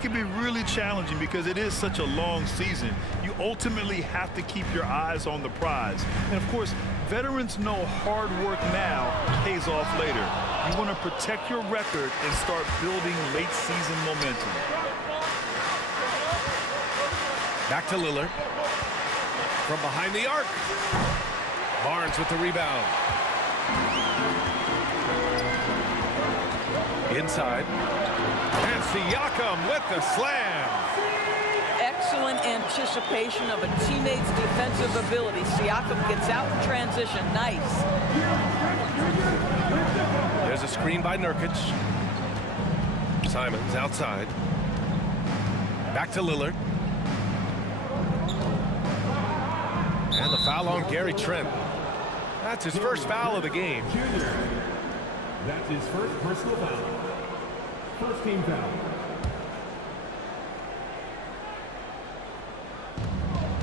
it can be really challenging because it is such a long season. You ultimately have to keep your eyes on the prize. And, of course, veterans know hard work now pays off later. You want to protect your record and start building late-season momentum. Back to Lillard. From behind the arc. Barnes with the rebound. Inside. And Siakam with the slam. Excellent anticipation of a teammate's defensive ability. Siakam gets out in transition. Nice. There's a screen by Nurkic. Simons outside. Back to Lillard. And the foul on Gary Trent. That's his first foul of the game. That's his first personal foul. First team foul.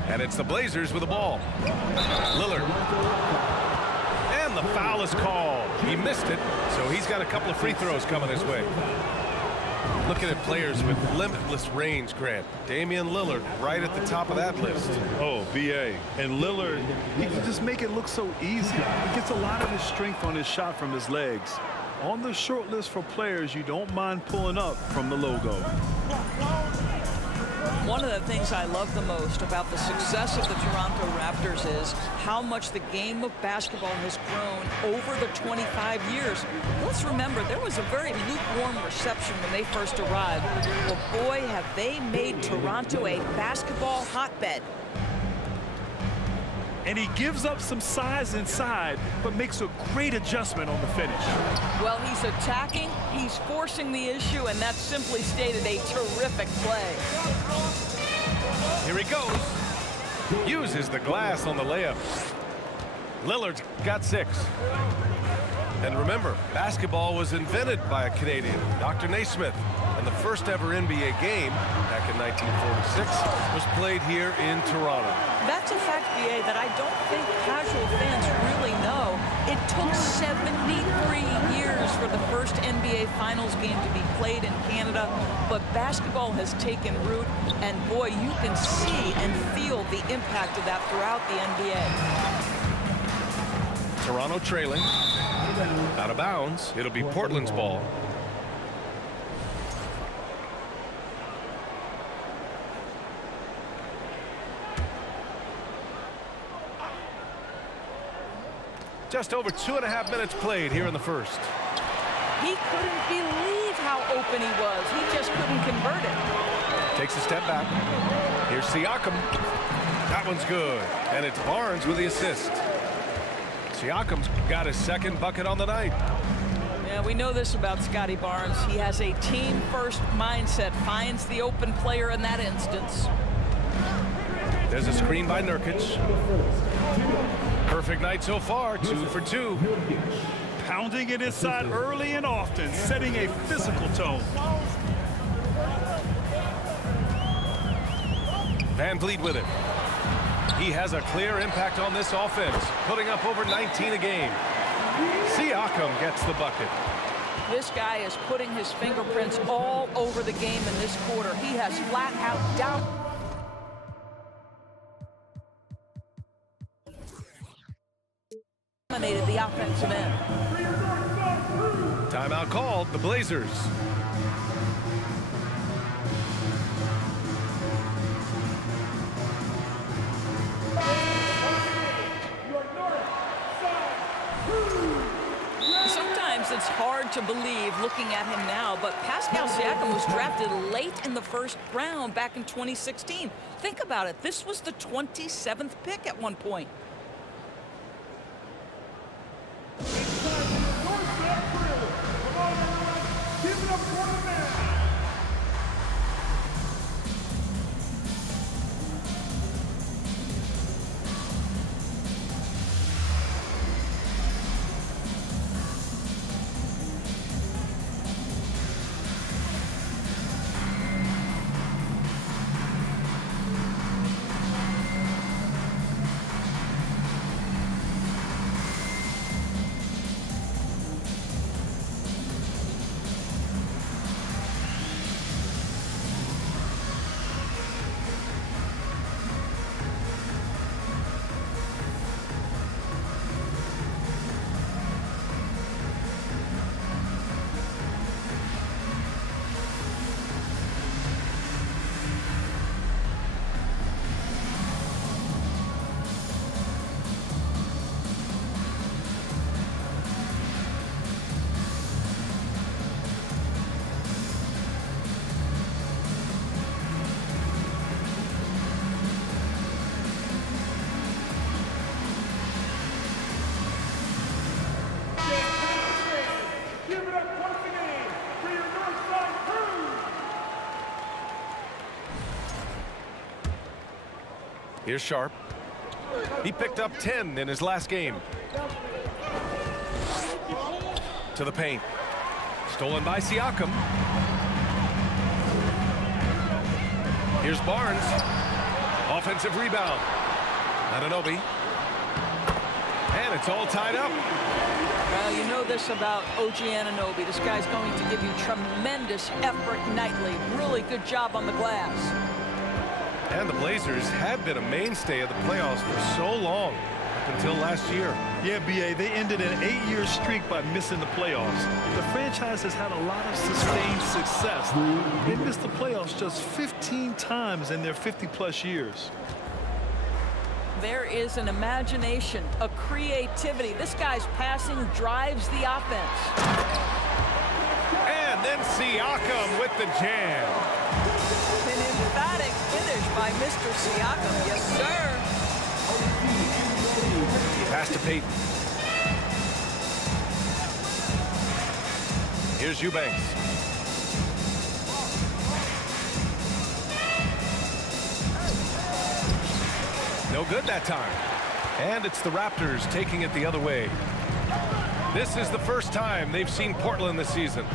And it's the Blazers with the ball. Lillard. And the foul is called. He missed it, so he's got a couple of free throws coming his way. Looking at players with limitless range, Grant. Damian Lillard right at the top of that list. Oh, B.A. And Lillard, he can just make it look so easy. He gets a lot of his strength on his shot from his legs. On the short list for players you don't mind pulling up from the logo. One of the things I love the most about the success of the Toronto Raptors is how much the game of basketball has grown over the 25 years. Let's remember, there was a very lukewarm reception when they first arrived. Well, boy, have they made Toronto a basketball hotbed. And he gives up some size inside, but makes a great adjustment on the finish. Well, he's attacking, he's forcing the issue, and that's simply stated a terrific play. Here he goes. Uses the glass on the layup. Lillard's got 6. And remember, basketball was invented by a Canadian, Dr. Naismith. And the first ever NBA game, back in 1946, was played here in Toronto. That's a fact, B.A., that I don't think casual fans really know. It took 73 years for the first NBA Finals game to be played in Canada, but basketball has taken root, and boy, you can see and feel the impact of that throughout the NBA. Toronto trailing. Out of bounds. It'll be Portland's ball. Just over 2.5 minutes played here in the first. He couldn't believe how open he was. He just couldn't convert it. Takes a step back. Here's Siakam. That one's good. And it's Barnes with the assist. Siakam's got his second bucket on the night. Yeah, we know this about Scotty Barnes. He has a team-first mindset, finds the open player in that instance. There's a screen by Nurkic. Perfect night so far, 2 for 2. Pounding it inside early and often, setting a physical tone. Van Vliet with it. He has a clear impact on this offense, putting up over 19 a game. Siakam gets the bucket. This guy is putting his fingerprints all over the game in this quarter. He has flat out dominated the offensive end. Timeout called, the Blazers. Sometimes it's hard to believe looking at him now, but Pascal Siakam was drafted late in the first round back in 2016. Think about it. This was the 27th pick at one point. Here's Sharp. He picked up 10 in his last game. To the paint. Stolen by Siakam. Here's Barnes. Offensive rebound. Anunoby. And it's all tied up. Well, you know this about OG Anunoby. This guy's going to give you tremendous effort nightly. Really good job on the glass. And the Blazers had been a mainstay of the playoffs for so long, up until last year. Yeah, B.A., they ended an 8-year streak by missing the playoffs. The franchise has had a lot of sustained success. They missed the playoffs just 15 times in their 50-plus years. There is an imagination, a creativity. This guy's passing drives the offense. And then Siakam with the jam. An emphatic finish by Mr. Siakam. Yes, sir. Pass to Payton. Here's Eubanks. No good that time. And it's the Raptors taking it the other way. This is the first time they've seen Portland this season.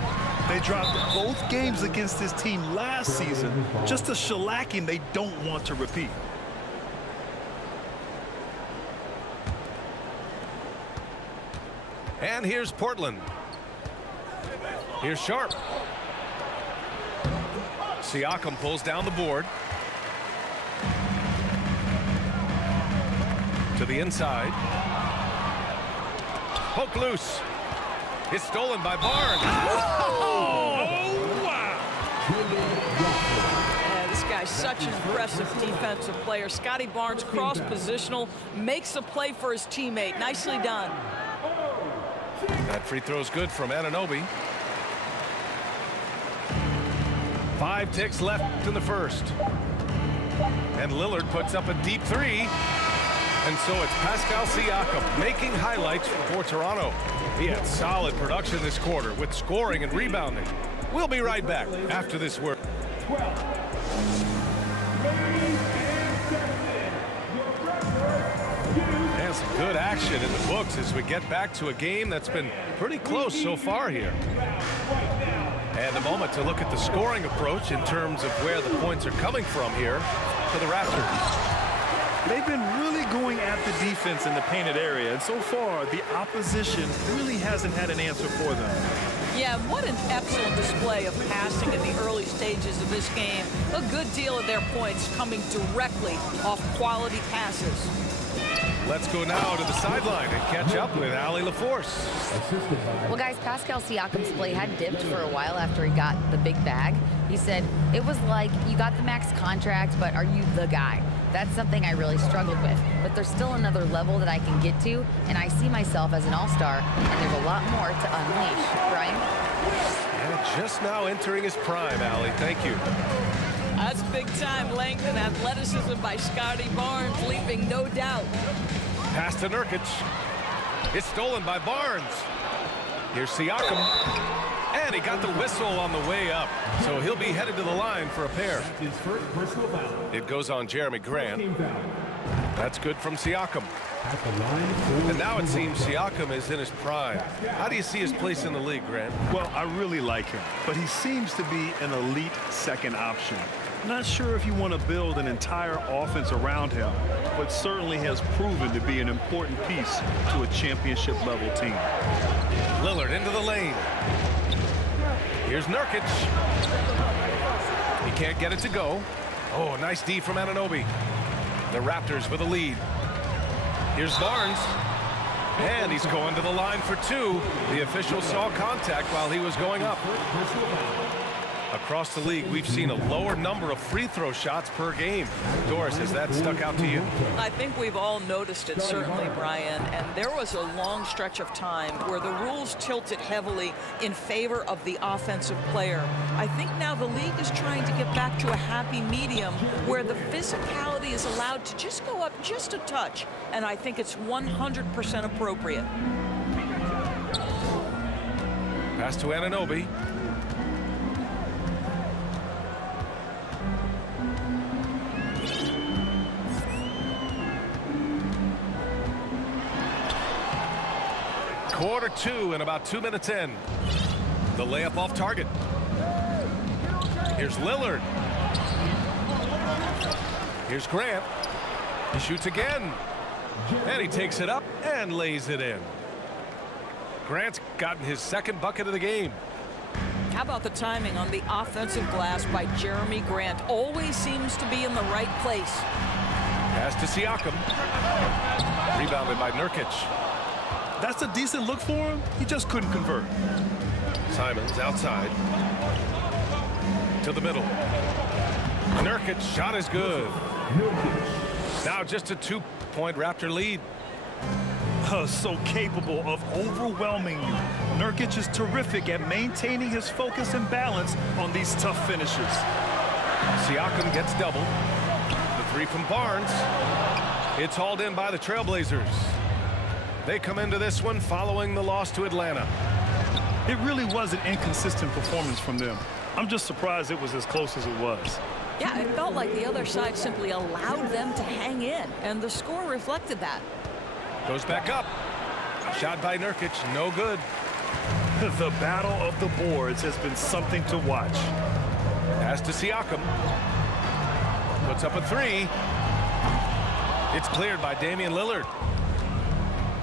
They dropped both games against this team last season. Just a shellacking they don't want to repeat. And here's Portland. Here's Sharp. Siakam pulls down the board. To the inside. Poke loose. It's stolen by Barnes. Oh, wow. Yeah, this guy's such an impressive defensive player. Scotty Barnes, cross-positional, makes a play for his teammate. Nicely done. That free throw's good from Anunoby. 5 ticks left in the first. And Lillard puts up a deep three. And so it's Pascal Siakam making highlights for Toronto. He had solid production this quarter with scoring and rebounding. We'll be right back after this word. And some good action in the books as we get back to a game that's been pretty close so far here. And a moment to look at the scoring approach in terms of where the points are coming from here for the Raptors. They've been really going at the defense in the painted area, and so far the opposition really hasn't had an answer for them. Yeah, what an excellent display of passing in the early stages of this game. A good deal of their points coming directly off quality passes. Let's go now to the sideline and catch up with Allie LaForce. Well, guys, Pascal Siakam's play had dipped for a while after he got the big bag. He said, it was like, you got the max contract, but are you the guy? That's something I really struggled with. But there's still another level that I can get to, and I see myself as an all-star, and there's a lot more to unleash. Brian? And just now entering his prime, Allie. Thank you. That's big-time length and athleticism by Scotty Barnes, leaving no doubt. Pass to Nurkic. It's stolen by Barnes. Here's Siakam. And he got the whistle on the way up. So he'll be headed to the line for a pair. His first personal foul. It goes on Jeremy Grant. That's good from Siakam. At the line for And now it seems Siakam is in his prime. How do you see his place in the league, Grant? Well, I really like him, but he seems to be an elite second option. Not sure if you want to build an entire offense around him, but certainly has proven to be an important piece to a championship-level team. Lillard into the lane. Here's Nurkic. He can't get it to go. Oh, nice D from Anunoby. The Raptors with a lead. Here's Barnes. And he's going to the line for two. The official saw contact while he was going up. Across the league, we've seen a lower number of free throw shots per game. Doris, has that stuck out to you? I think we've all noticed it, certainly, Brian. And there was a long stretch of time where the rules tilted heavily in favor of the offensive player. I think now the league is trying to get back to a happy medium where the physicality is allowed to just go up just a touch. And I think it's 100% appropriate. Pass to Anunoby. Quarter two and about 2 minutes in. The layup off target. Here's Lillard. Here's Grant. He shoots again. And he takes it up and lays it in. Grant's gotten his second bucket of the game. How about the timing on the offensive glass by Jeremy Grant? Always seems to be in the right place. Pass to Siakam. Rebounded by Nurkic. That's a decent look for him. He just couldn't convert. Simons outside. To the middle. Nurkic shot is good. Now just a 2-point Raptor lead. So capable of overwhelming you. Nurkic is terrific at maintaining his focus and balance on these tough finishes. Siakam gets double. The three from Barnes. It's hauled in by the Trailblazers. They come into this one following the loss to Atlanta. It really was an inconsistent performance from them. I'm just surprised it was as close as it was. Yeah, it felt like the other side simply allowed them to hang in, and the score reflected that. Goes back up. Shot by Nurkic, no good. The battle of the boards has been something to watch. Pass to Siakam. Puts up a three. It's cleared by Damian Lillard.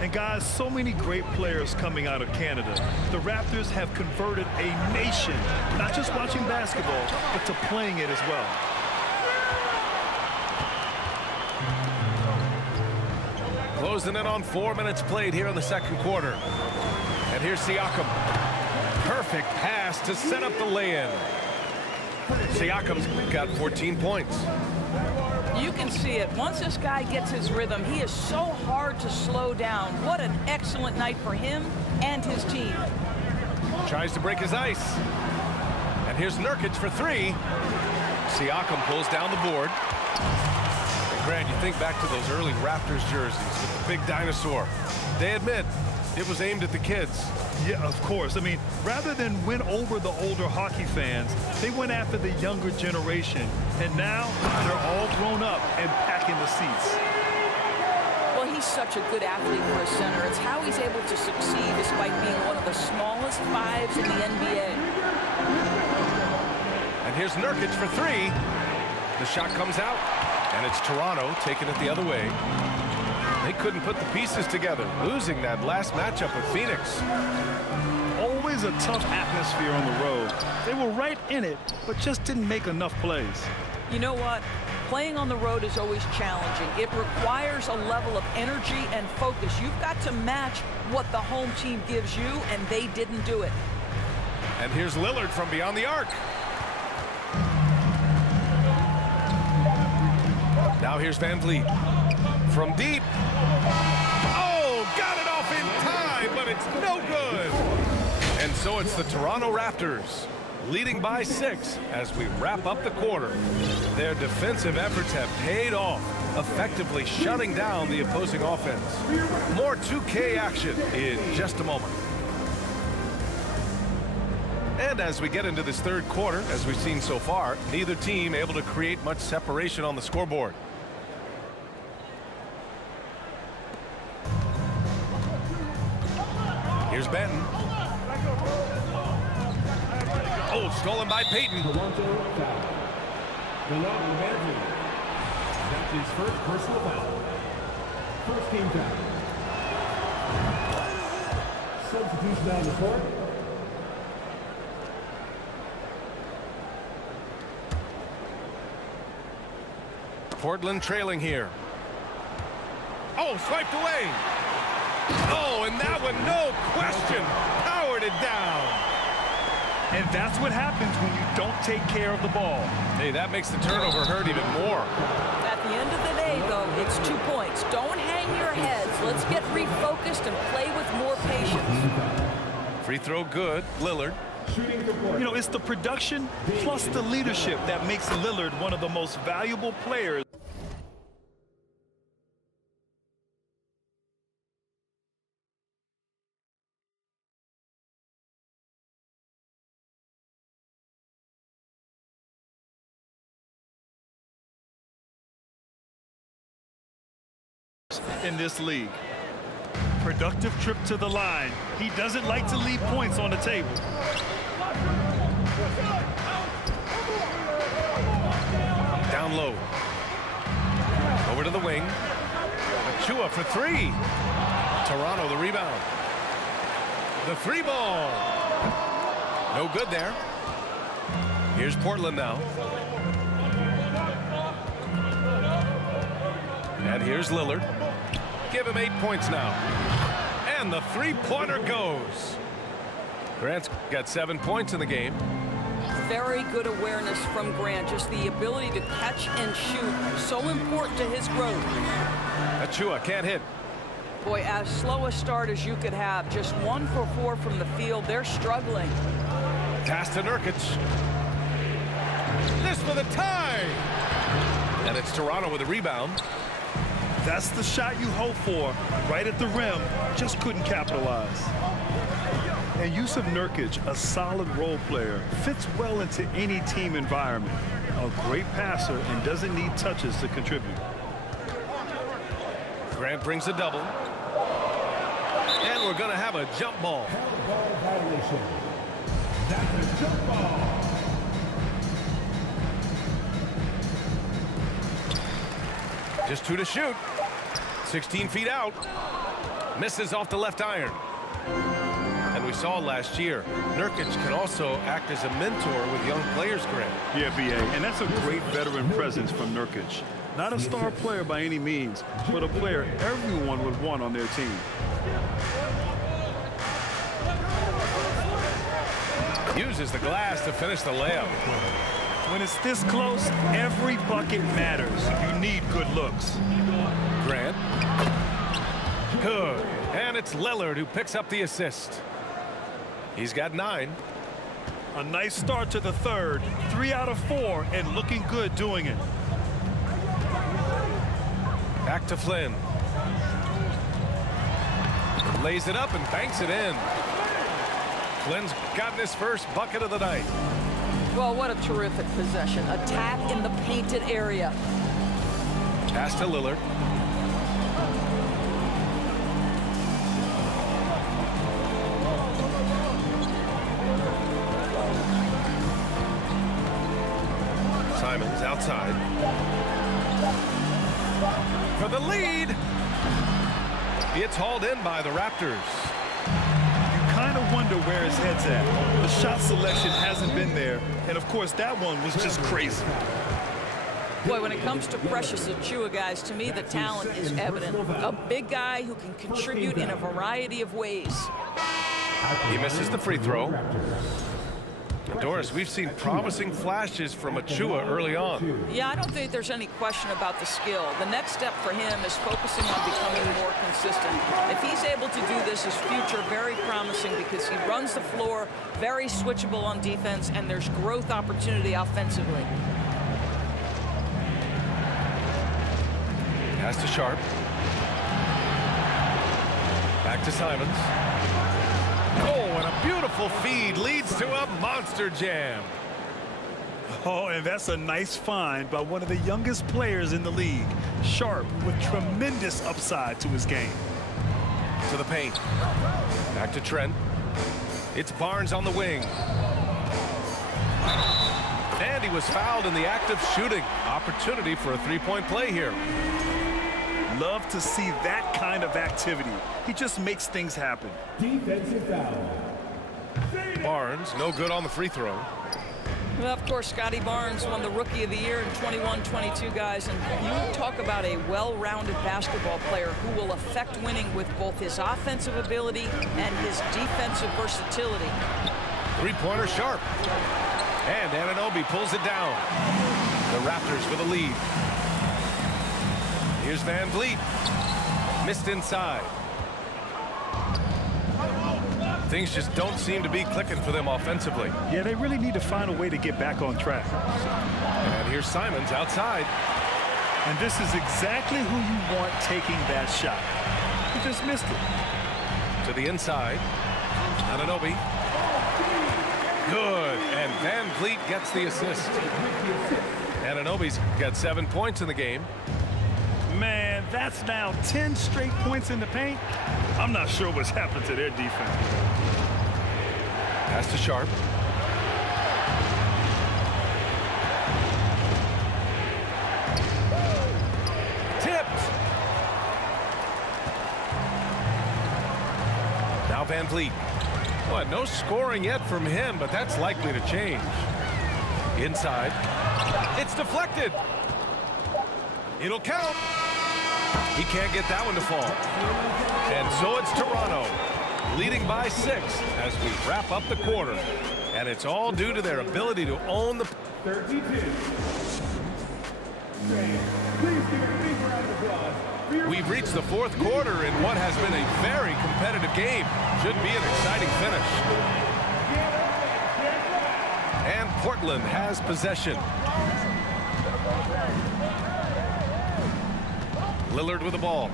And guys, so many great players coming out of Canada. The Raptors have converted a nation, not just watching basketball, but to playing it as well. Closing in on 4 minutes played here in the second quarter. And here's Siakam. Perfect pass to set up the lay-in. Siakam's got 14 points. You can see it. Once this guy gets his rhythm, he is so hard to slow down. What an excellent night for him and his team. Tries to break his ice. And here's Nurkic for three. Siakam pulls down the board. And Grant, you think back to those early Raptors jerseys with the big dinosaur. They admit it was aimed at the kids. Yeah, of course. I mean, rather than win over the older hockey fans, they went after the younger generation. And now they're all grown up and packing the seats. Well, he's such a good athlete for a center. It's how he's able to succeed despite being one of the smallest fives in the NBA. And here's Nurkic for three. The shot comes out, and it's Toronto taking it the other way. They couldn't put the pieces together, losing that last matchup with Phoenix. Always a tough atmosphere on the road. They were right in it, but just didn't make enough plays. You know what? Playing on the road is always challenging. It requires a level of energy and focus. You've got to match what the home team gives you, and they didn't do it. And here's Lillard from beyond the arc. Now here's Van Vliet. From deep. Oh, got it off in time, but it's no good. And so it's the Toronto Raptors leading by 6 as we wrap up the quarter. Their defensive efforts have paid off, effectively shutting down the opposing offense. More 2K action in just a moment. And as we get into this third quarter, as we've seen so far, neither team able to create much separation on the scoreboard. Here's Benton. Oh, stolen by Payton. Toronto foul. That's his first personal foul. First team foul. Substitution on the court. Portland trailing here. Oh, swiped away. Oh, and that one, no question, powered it down. And that's what happens when you don't take care of the ball. Hey, that makes the turnover hurt even more. At the end of the day, though, it's 2 points. Don't hang your heads. Let's get refocused and play with more patience. Free throw good, Lillard. You know, it's the production plus the leadership that makes Lillard one of the most valuable players. In this league. productive trip to the line. He doesn't like to leave points on the table. Down low. Over to the wing. Achiuwa for three. Toronto the rebound. The three ball. No good there. Here's Portland now. And here's Lillard. Give him 8 points now. And the three-pointer goes. Grant's got 7 points in the game. Very good awareness from Grant. Just the ability to catch and shoot. So important to his growth. Achiuwa can't hit. Boy, as slow a start as you could have. Just 1 for 4 from the field. They're struggling. Pass to Nurkic. This for the tie. And it's Toronto with a rebound. That's the shot you hope for. Right at the rim. Just couldn't capitalize. And Jusuf Nurkic, a solid role player, fits well into any team environment. A great passer and doesn't need touches to contribute. Grant brings a double. And we're going to have a jump ball. Ball violation. That's a jump ball. Just 2 to shoot. 16 feet out. Misses off the left iron. And we saw last year, Nurkic can also act as a mentor with young players, Grant. Yeah, B.A., and that's a great veteran presence from Nurkic. Not a star player by any means, but a player everyone would want on their team. Uses the glass to finish the layup. When it's this close, every bucket matters. You need good looks. Grant. Good. And it's Lillard who picks up the assist. He's got 9. A nice start to the third. 3 out of 4 and looking good doing it. Back to Flynn. Lays it up and banks it in. Flynn's gotten his first bucket of the night. Well, what a terrific possession. Attack in the painted area. Pass to Lillard. Simons outside. For the lead. It's hauled in by the Raptors. Kind of wonder where his head's at. The shot selection hasn't been there, and of course that one was just crazy. Boy, when it comes to Precious Achiuwa, guys, to me the talent is evident. A big guy who can contribute in a variety of ways. He misses the free throw. And Doris, we've seen promising flashes from Achiuwa early on. Yeah, I don't think there's any question about the skill. The next step for him is focusing on becoming more consistent. If he's able to do this, his future very promising because he runs the floor, very switchable on defense, and there's growth opportunity offensively. Pass to Sharp. Back to Simons. Oh, and a beautiful feed leads to a monster jam. Oh, and that's a nice find by one of the youngest players in the league. Sharp with tremendous upside to his game. To the paint. Back to Trent. It's Barnes on the wing. And he was fouled in the act of shooting. Opportunity for a three-point play here. Love to see that kind of activity. He just makes things happen. Defensive foul. Barnes, no good on the free throw. Well, of course, Scotty Barnes won the Rookie of the Year in 21-22, guys. And you talk about a well-rounded basketball player who will affect winning with both his offensive ability and his defensive versatility. Three-pointer Sharp. And Anunoby pulls it down. The Raptors with a lead. Here's Van Vliet. Missed inside. Things just don't seem to be clicking for them offensively. Yeah, they really need to find a way to get back on track. And here's Simons outside. And this is exactly who you want taking that shot. He just missed it. To the inside. Anunoby. Good. And Van Vliet gets the assist. Anunoby's got 7 points in the game. Man, that's now 10 straight points in the paint. I'm not sure what's happened to their defense. Pass to Sharp. Tipped. Now Van Vliet. Well, no scoring yet from him, but that's likely to change. Inside. It's deflected. It'll count. He can't get that one to fall. And so it's Toronto, leading by 6 as we wrap up the quarter. And it's all due to their ability to own the... 32. Please give a big round of applause. We've reached the fourth quarter in what has been a very competitive game. Should be an exciting finish. And Portland has possession. Lillard with the ball.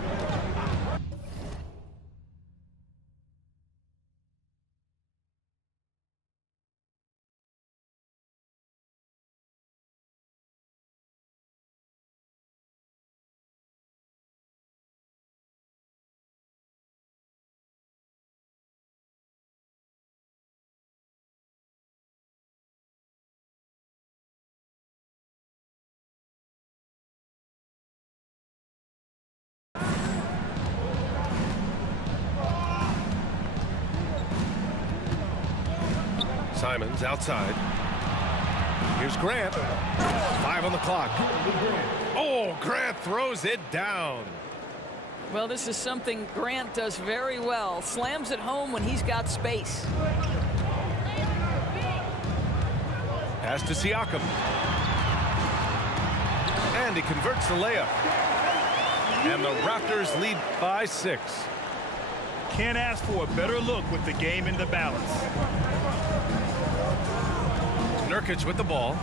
Simons outside. Here's Grant. 5 on the clock. Oh, Grant throws it down. Well, this is something Grant does very well. Slams it home when he's got space. Pass to Siakam. And he converts the layup. And the Raptors lead by 6. Can't ask for a better look with the game in the balance. Nurkic with the ball.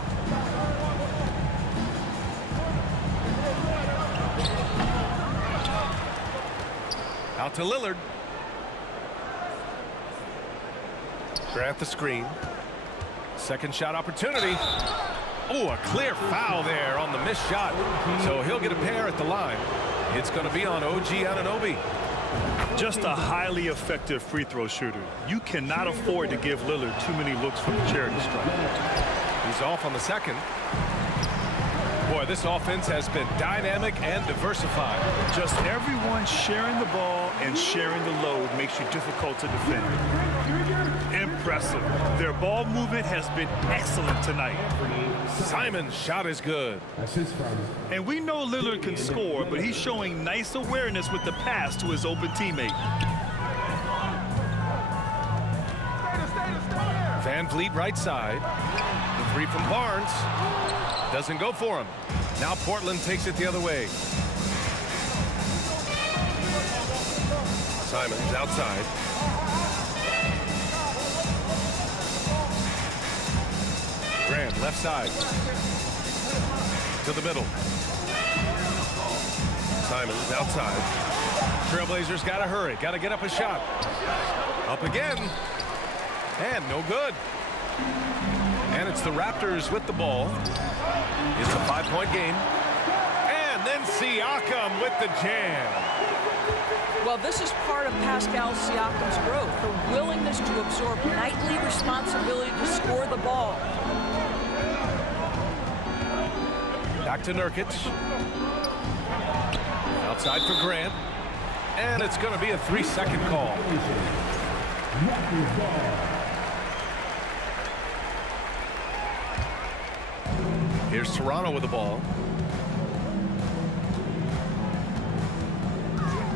Out to Lillard. Grant the screen. Second shot opportunity. Oh, a clear foul there on the missed shot. So he'll get a pair at the line. It's going to be on OG Anunoby. Just a highly effective free throw shooter. You cannot afford to give Lillard too many looks from the charity stripe. He's off on the second. Boy, this offense has been dynamic and diversified. Just everyone sharing the ball and sharing the load makes you difficult to defend. Impressive. Their ball movement has been excellent tonight. Simon's shot is good. And we know Lillard can score, but he's showing nice awareness with the pass to his open teammate. Van Vliet right side. The three from Barnes. Doesn't go for him. Now Portland takes it the other way. Simons outside. Grant left side. To the middle. Simons outside. Trailblazers got to hurry. Got to get up a shot. Up again. And no good. And it's the Raptors with the ball. It's a 5-point game. And then Siakam with the jam. Well, this is part of Pascal Siakam's growth, the willingness to absorb nightly responsibility to score the ball. Back to Nurkic. Outside for Grant. And it's going to be a 3-second call. Here's Toronto with the ball.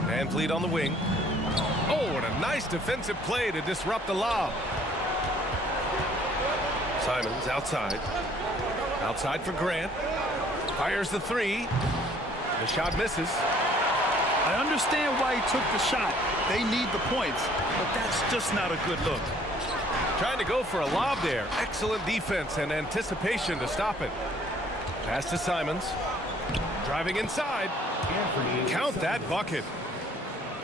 Van Vliet on the wing. Oh, and a nice defensive play to disrupt the lob. Simons outside. Outside for Grant. Fires the three. The shot misses. I understand why he took the shot. They need the points, but that's just not a good look. Trying to go for a lob there. Excellent defense and anticipation to stop it. Pass to Simons. Driving inside. Count that bucket.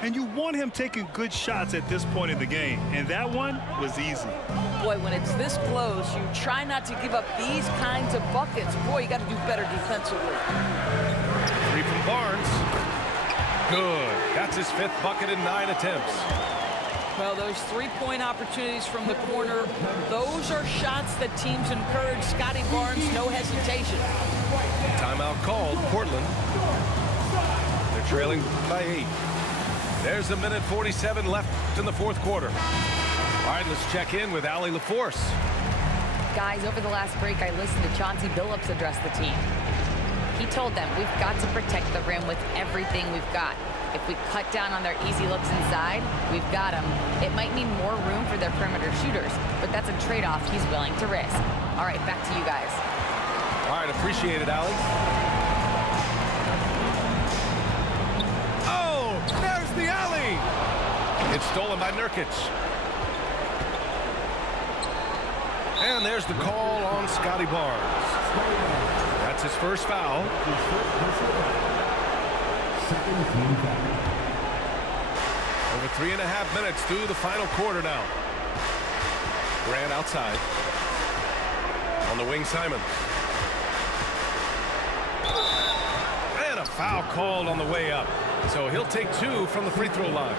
And you want him taking good shots at this point in the game. And that one was easy. Boy, when it's this close, you try not to give up these kinds of buckets. Boy, you got to do better defensively. 3 from Barnes. Good. That's his 5th bucket in 9 attempts. Well, those 3-point opportunities from the corner, those are shots that teams encourage. Scotty Barnes, no hesitation. Timeout called, Portland. They're trailing by 8. There's a minute 47 left in the 4th quarter. All right, let's check in with Allie LaForce. Guys, over the last break, I listened to Chauncey Billups address the team. He told them, we've got to protect the rim with everything we've got. If we cut down on their easy looks inside, we've got them. It might mean more room for their perimeter shooters, but that's a trade-off he's willing to risk. All right, back to you guys. All right, appreciate it, Allie. Oh, there's the alley. It's stolen by Nurkic. And there's the call on Scotty Barnes. That's his first foul. Over 3.5 minutes through the final quarter now. Grant outside. On the wing, Simons. And a foul called on the way up. So he'll take 2 from the free throw line.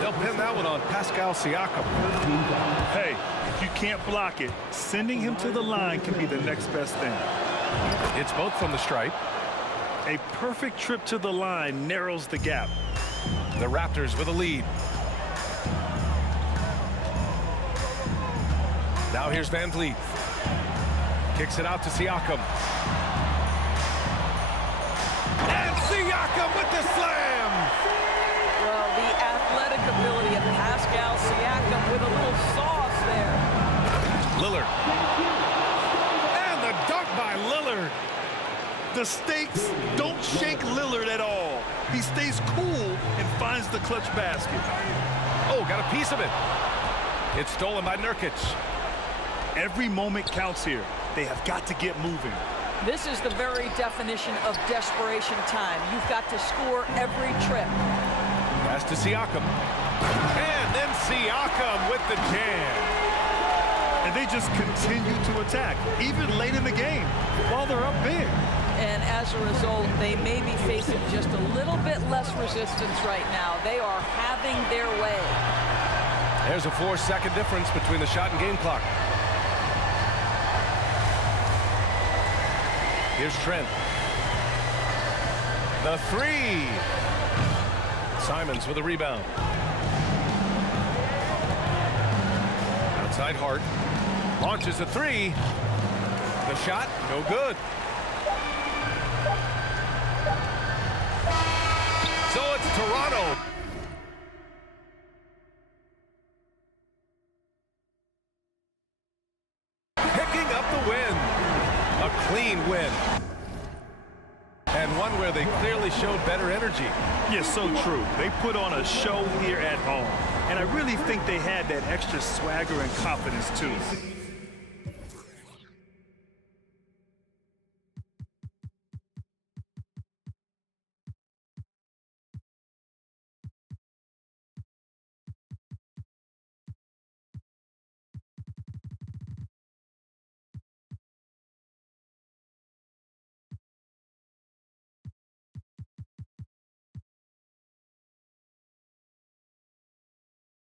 They'll pin that one on Pascal Siakam. Hey, if you can't block it, sending him to the line can be the next best thing. It's both from the stripe. A perfect trip to the line narrows the gap. The Raptors with a lead. Now here's Van Vliet. Kicks it out to Siakam. And Siakam with the slam! Well, the athletic ability of Pascal Siakam with a little sauce there. Lillard. And the dunk by Lillard. The stakes don't shake Lillard at all. He stays cool and finds the clutch basket. Oh, got a piece of it. It's stolen by Nurkic. Every moment counts here. They have got to get moving. This is the very definition of desperation time. You've got to score every trip. Pass to Siakam. And then Siakam with the jam. And they just continue to attack, even late in the game, while they're up big. And as a result, they may be facing just a little bit less resistance right now. They are having their way. There's a 4-second difference between the shot and game clock. Here's Trent. The 3. Simons with a rebound. Outside Hart. Launches a 3. The shot, no good. So it's Toronto. Picking up the win. A clean win. And one where they clearly showed better energy. Yes, so true. They put on a show here at home. And I really think they had that extra swagger and confidence, too.